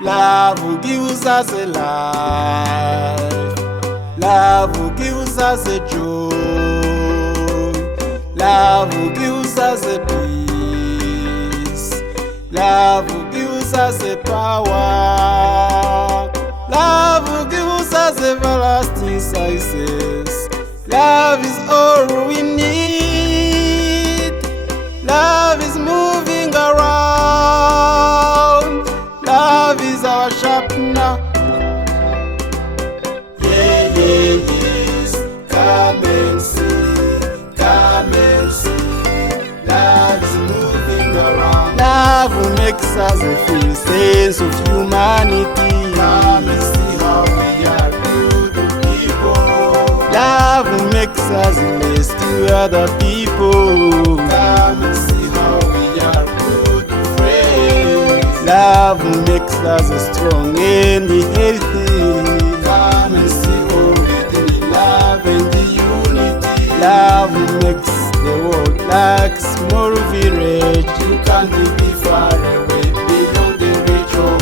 Love gives us a life. Love gives us a joy. Love gives us a peace. Love gives us a power. Love gives us everlasting success. Love is all we need. Love is moving around. Love is our sharpener. Yeah, yeah, yes. Come and see. Come and see. Love is moving around. Love makes us feel sense of humanity. Come and see how we are good people. Love makes us less to other people. Come and see how we are good friends. Love makes us strong and healthy. Come and see all within love and unity. Love makes the world like a small village. You can't be far away beyond the reach of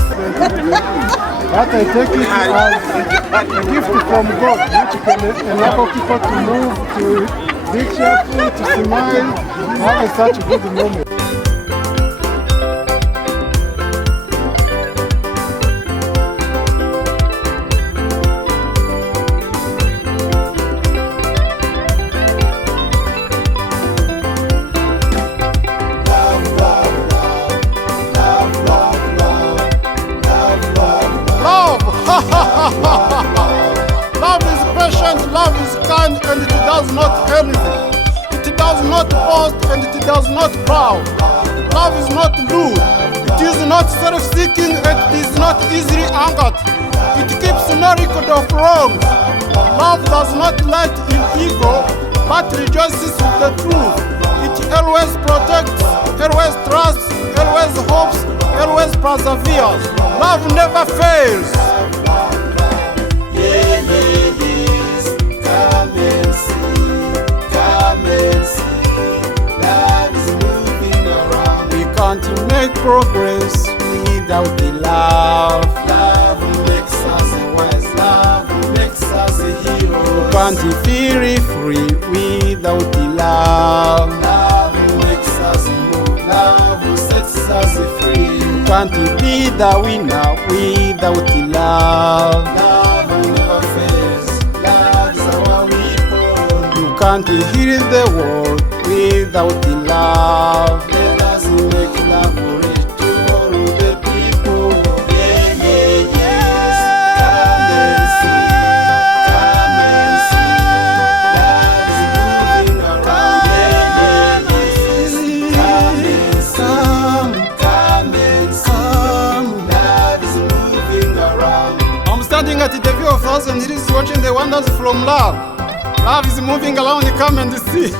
But I take it as a gift from God, which can enable people to move, to be cheerful, to smile, have such a good moment. Love is patient, love is kind, and it does not envy. It does not boast, and it does not proud. Love is not rude. It is not self-seeking, and it is not easily angered. It keeps no record of wrongs. Love does not delight in evil, but rejoices with the truth. It always protects, always trusts, always hopes, always perseveres. Love never fails. Come and see, come and see. Love is moving around. We can't make progress without the love. Love makes us wise, love makes us a hero. We can't feel free without the love. Love makes us move, love sets us free. We can't be the winner without the love. Love never fails. Can't heal the world without the love. Let us make love reach to all the people. Yeah, yeah, yes. Come and see, come and see. Love is moving around. Yeah, yeah, yes. Come and see, come and see. Love is moving around. I'm standing at the view of Thousand Hills watching the wonders from love. Love is moving around, come and see.